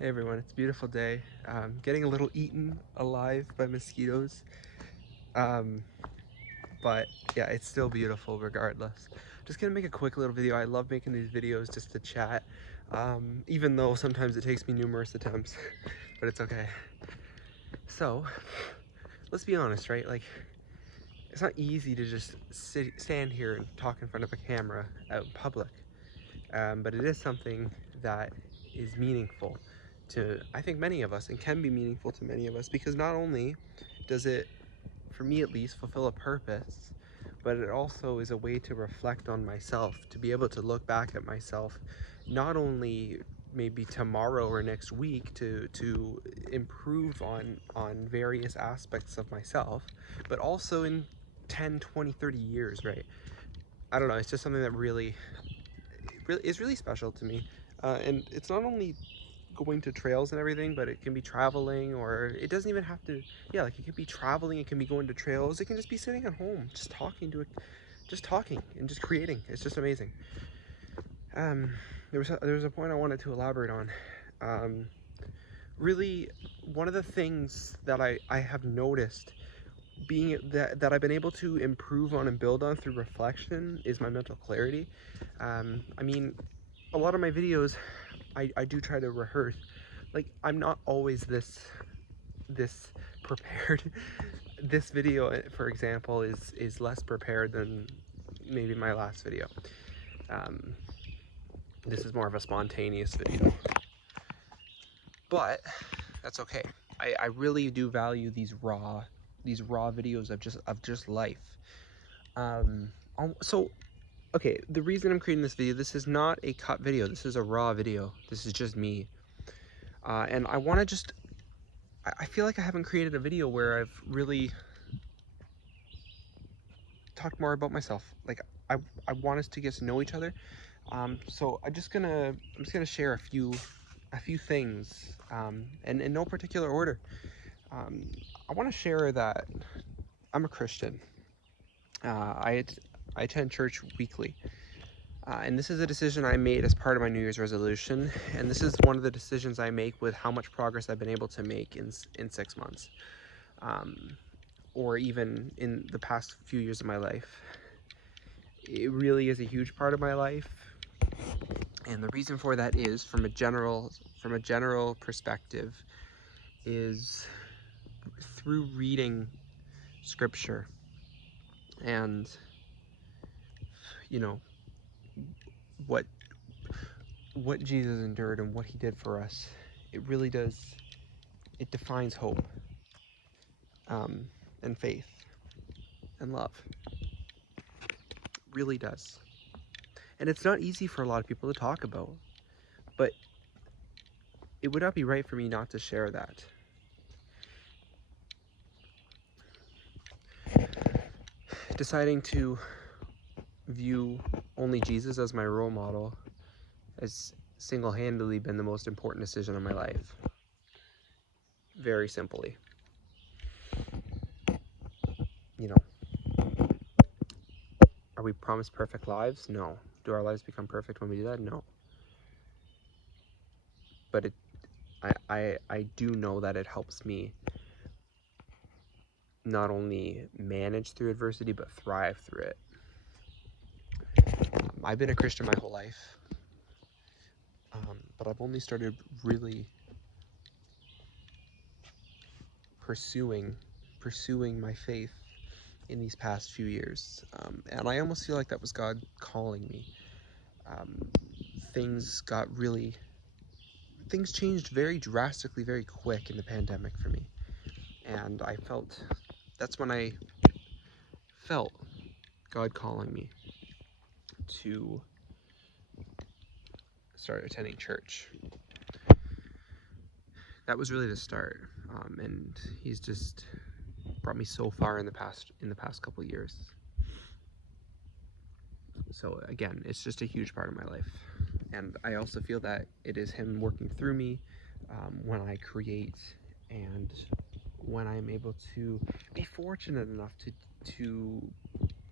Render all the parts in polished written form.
Hey everyone, it's a beautiful day. Getting a little eaten alive by mosquitoes. Um, but yeah, it's still beautiful regardless. Just gonna make a quick little video. I love making these videos just to chat, even though sometimes it takes me numerous attempts, but it's okay. So, let's be honest, right? Like, it's not easy to just stand here and talk in front of a camera out in public, but it is something that is meaningful to, I think, many of us, and can be meaningful to many of us, because not only does it, for me at least, fulfill a purpose, but it also is a way to reflect on myself, to be able to look back at myself, not only maybe tomorrow or next week, to improve on various aspects of myself, but also in 10, 20, 30 years, right? I don't know, it's just something that really is really special to me. And it's not only going to trails and everything, but it can be traveling, or it doesn't even have to, yeah, like it could be traveling, it can be going to trails, it can just be sitting at home, just talking to it, just talking and just creating. It's just amazing. Um, there was a point I wanted to elaborate on. Um, Really, one of the things that I have noticed being that I've been able to improve on and build on through reflection is my mental clarity. I mean, a lot of my videos, I do try to rehearse. Like, I'm not always this prepared. This video, for example, is less prepared than maybe my last video. Um, this is more of a spontaneous video, but that's okay. I really do value these raw videos of just life. Um, so okay, the reason I'm creating this video, this is not a cut video. This is a raw video. This is just me. And I want to just, I feel like I haven't created a video where I've really talked more about myself. Like, I, I want us to get to know each other. So I'm just gonna share a few things, and in no particular order. Um, I want to share that I'm a Christian. I attend church weekly. And this is a decision I made as part of my New Year's resolution, and this is one of the decisions I make with how much progress I've been able to make in 6 months, um, or even in the past few years of my life. It really is a huge part of my life, and the reason for that is, from a general perspective, is through reading scripture and, you know, what what Jesus endured and what he did for us. It really does, it defines hope, um, and faith and love. It really does. And it's not easy for a lot of people to talk about, but it would not be right for me not to share that. Deciding to view only Jesus as my role model has single-handedly been the most important decision of my life. Very simply. You know, are we promised perfect lives? No. Do our lives become perfect when we do that? No. But I do know that it helps me not only manage through adversity, but thrive through it. I've been a Christian my whole life, but I've only started really pursuing my faith in these past few years, and I almost feel like that was God calling me. Um, things got really things changed very drastically, very quick in the pandemic for me, and that's when I felt God calling me to start attending church. That was really the start, and He's just brought me so far in the past couple of years. So again, it's just a huge part of my life, and I also feel that it is Him working through me, when I create, and when I'm able to be fortunate enough to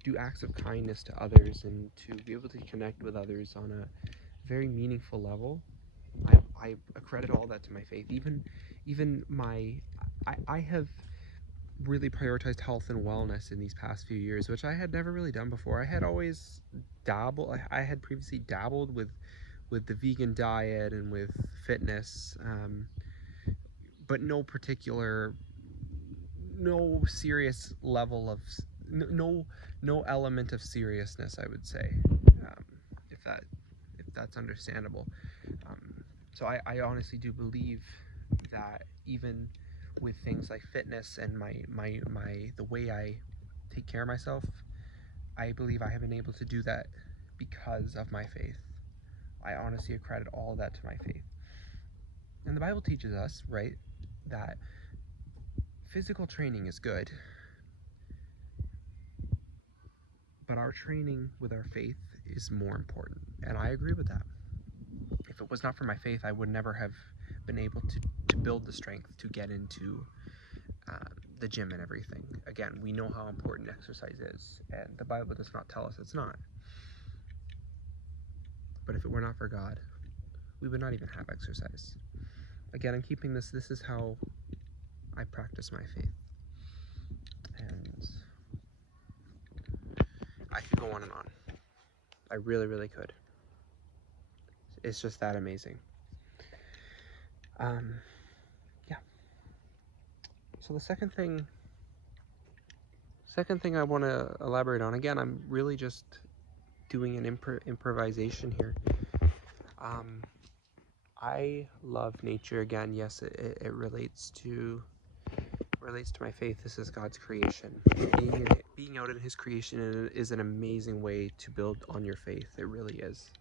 do acts of kindness to others, and to be able to connect with others on a very meaningful level. I accredit all that to my faith. Even my I have really prioritized health and wellness in these past few years, which I had never really done before. I had always dabbled. I had previously dabbled with the vegan diet and with fitness, but no serious level of no element of seriousness, I would say, um, if that's understandable. So I honestly do believe that even with things like fitness and my the way I take care of myself, I believe I have been able to do that because of my faith. I honestly accredit all of that to my faith. And the Bible teaches us, right, that physical training is good, but our training with our faith is more important. And I agree with that. If it was not for my faith, I would never have been able to build the strength to get into uh, the gym and everything. Again, we know how important exercise is, and the Bible does not tell us it's not. But if it were not for God, we would not even have exercise. Again, I'm keeping this is how I practice my faith. And I could go on and on. I really, really could. It's just that amazing. Yeah. So the second thing I want to elaborate on, again, I'm really just doing an improvisation here. I love nature. Again, yes, it relates to my faith. This is God's creation. Being out in His creation is an amazing way to build on your faith. It really is.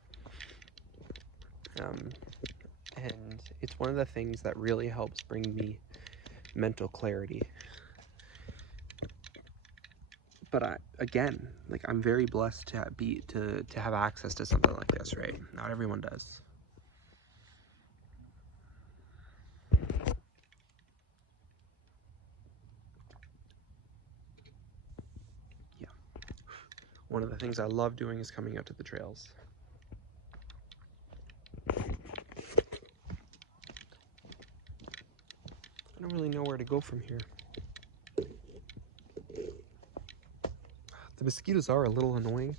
And it's one of the things that really helps bring me mental clarity. But I'm very blessed to have access to something like this, right? Not everyone does. Yeah. One of the things I love doing is coming out to the trails. I don't really know where to go from here. The mosquitoes are a little annoying.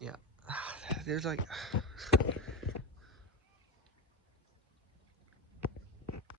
Yeah. There's like